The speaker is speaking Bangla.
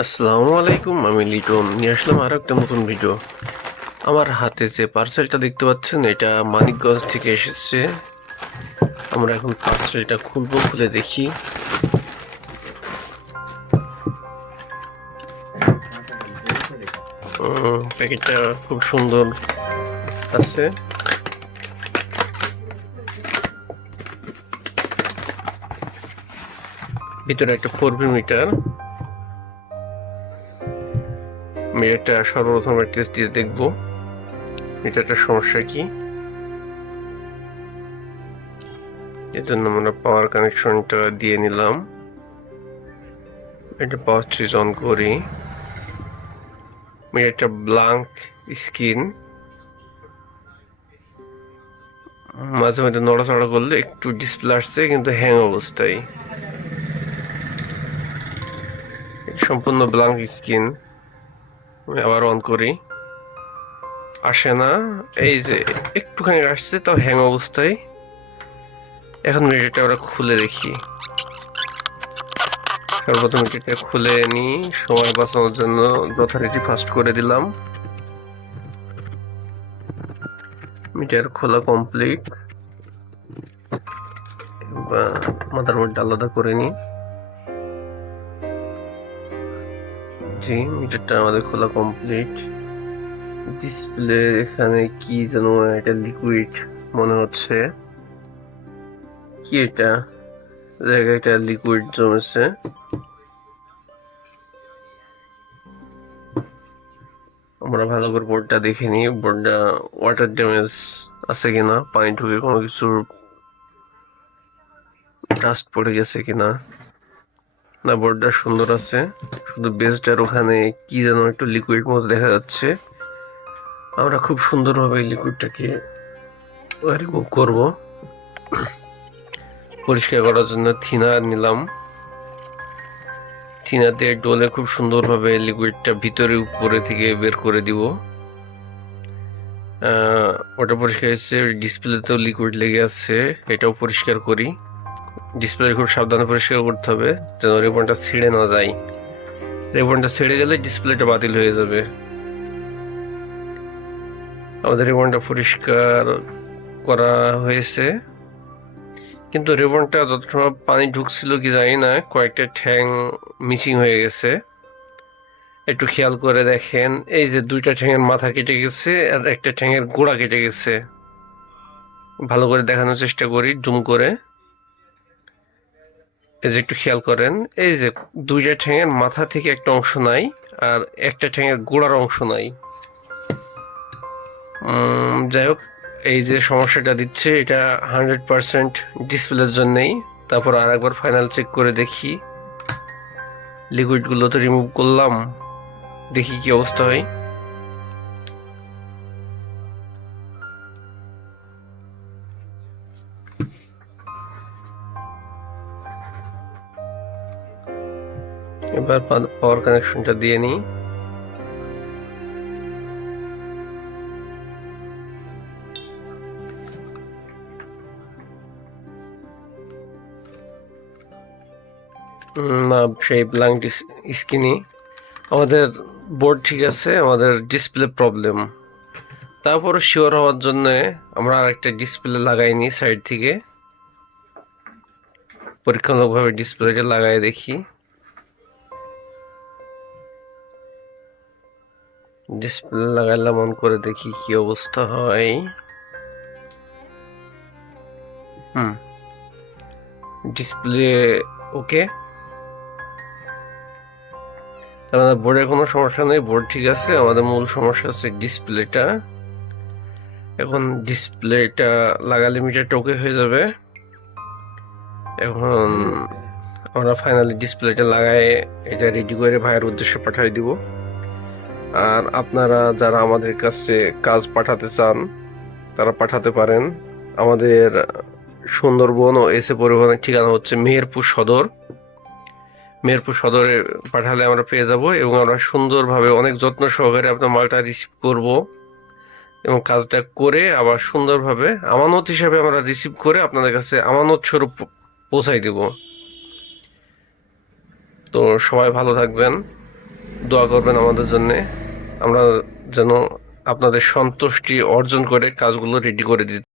আসসালামু আলাইকুম, আমি লিটন নিয়ে আসলাম আরো একটা নতুন ভিডিও। আমার হাতে যে পার্সেলটা দেখতে পাচ্ছেন, এটা মানিকগঞ্জ থেকে এসেছে। আমরা এখন পার্সেলটা খুলবো, খুলে দেখি। প্যাকেটটা খুব সুন্দর আছে। ভিতরে একটা 4V মিটারটা সর্বপ্রথম টেস্ট দিয়ে দেখবো মিটারটার সমস্যা কি। এর জন্য আমরা পাওয়ার কানেকশনটা দিয়ে নিলাম। এটা পাওয়ার সুইচ অন করি। মিটারটা ব্ল্যাঙ্ক স্ক্রিন, মাঝে মাঝে নড়াচড়া করলে একটু ডিসপ্লে আসছে, কিন্তু হ্যাং অবস্থায়। সম্পূর্ণ ব্ল্যাঙ্ক স্ক্রিন। আমি আবার অন করি, আসে না। এই যে একটুখানি আসছে, তাও হ্যাং অবস্থায়। এখন মিটারটা আমরা খুলে দেখি। সর্বপ্রথম মিটারটা খুলে নিই, সময় বাঁচানোর জন্য যথারীতি ফাস্ট করে দিলাম। মিটার খোলা কমপ্লিট। মাথার মধ্যে আলাদা করে নিই। জি, মিটারটা আমাদের খোলা কমপ্লিট। ডিসপ্লে এখানে কি যেন এটা লিকুইড মনে হচ্ছে। কি এটা জায়গায় এটা লিকুইড জমেছে। আমরা ভালো করে বোর্ডটা দেখে নিই, বোর্ডটা ওয়াটার ড্যামেজ আছে কিনা, পানি ঢুকে কোনো কিছু ডাস্ট পড়ে গেছে কিনা। না, বোর্ডটা সুন্দর আছে, শুধু বেসটার ওখানে কি যেন একটু লিকুইড মতো দেখা যাচ্ছে। আমরা খুব সুন্দরভাবে লিকুইডটাকে রিমুভ করব। পরিষ্কার করার জন্য থিনার নিলাম। থিনার দিয়ে ডলে খুব সুন্দরভাবে লিকুইডটা ভিতরে উপরে থেকে বের করে দিব। ওটা পরিষ্কার হচ্ছে। ডিসপ্লেতেও লিকুইড লেগে আছে, এটাও পরিষ্কার করি। ডিসপ্লে খুব সাবধানে পরিষ্কার করতে হবে, যেন রিবনটা ছিঁড়ে না যায়। রিবনটা ছিঁড়ে গেলে ডিসপ্লেটা বাতিল হয়ে যাবে। আমাদের রিবনটা পরিষ্কার করা হয়েছে, কিন্তু রিবনটা যতটা পানি ঢুকছিল কি জানি না, কয়েকটা ঠ্যাং মিসিং হয়ে গেছে। একটু খেয়াল করে দেখেন, এই যে দুইটা ঠ্যাঙের মাথা কেটে গেছে আর একটা ঠ্যাঙের গোড়া কেটে গেছে। ভালো করে দেখানোর চেষ্টা করি জুম করে। এই যে একটু খেয়াল করেন, এই যে দুইটা ঠ্যাঙের মাথা থেকে একটা অংশ নাই, আর একটা ঠ্যাঙের গোড়ার অংশ নাই। যাই হোক, এই যে সমস্যাটা দিচ্ছে, এটা 100% ডিসপ্লের জন্যই। তারপর আর একবার ফাইনাল চেক করে দেখি। লিকুইডগুলো তো রিমুভ করলাম, দেখি কি অবস্থা হয়। এবার পাওয়ার কানেকশনটা দিয়ে নিই। না, সেই ব্ল্যাঙ্ক স্ক্রিনই। আমাদের বোর্ড ঠিক আছে, আমাদের ডিসপ্লে প্রবলেম। তারপর শিওর হওয়ার জন্য আমরা আরেকটা ডিসপ্লে লাগাইনি সাইড থেকে। পরীক্ষামূলকভাবে ডিসপ্লেটা লাগাই দেখি। ডিসপ্লে লাগাইলাম, অন করে দেখি কি অবস্থা হয়। ডিসপ্লে ওকে। আমাদের বোর্ডের কোনো সমস্যা নেই, বোর্ড ঠিক আছে। আমাদের মূল সমস্যা হচ্ছে ডিসপ্লেটা। এখন ডিসপ্লেটা লাগালে মিটারটা ওকে হয়ে যাবে। এখন আমরা ফাইনালি ডিসপ্লেটা লাগাই এটা রেডি করে ভাইয়ের উদ্দেশ্যে পাঠিয়ে দিব। আর আপনারা যারা আমাদের কাছে কাজ পাঠাতে চান, তারা পাঠাতে পারেন। আমাদের সুন্দরবন ও এসে পরিবহনের ঠিকানা হচ্ছে মেহেরপুর সদর। মেহেরপুর সদরে পাঠালে আমরা পেয়ে যাব, এবং আমরা সুন্দরভাবে অনেক যত্ন সহকারে আপনার মালটা রিসিভ করব, এবং কাজটা করে আবার সুন্দরভাবে আমানত হিসাবে আমরা রিসিভ করে আপনাদের কাছে আমানত স্বরূপ পৌঁছাই দেব। তো সবাই ভালো থাকবেন। দোয়া করবেন আমাদের জন্যে, আমরা যেন আপনাদের সন্তুষ্টি অর্জন করে কাজগুলো রেডি করে দিতে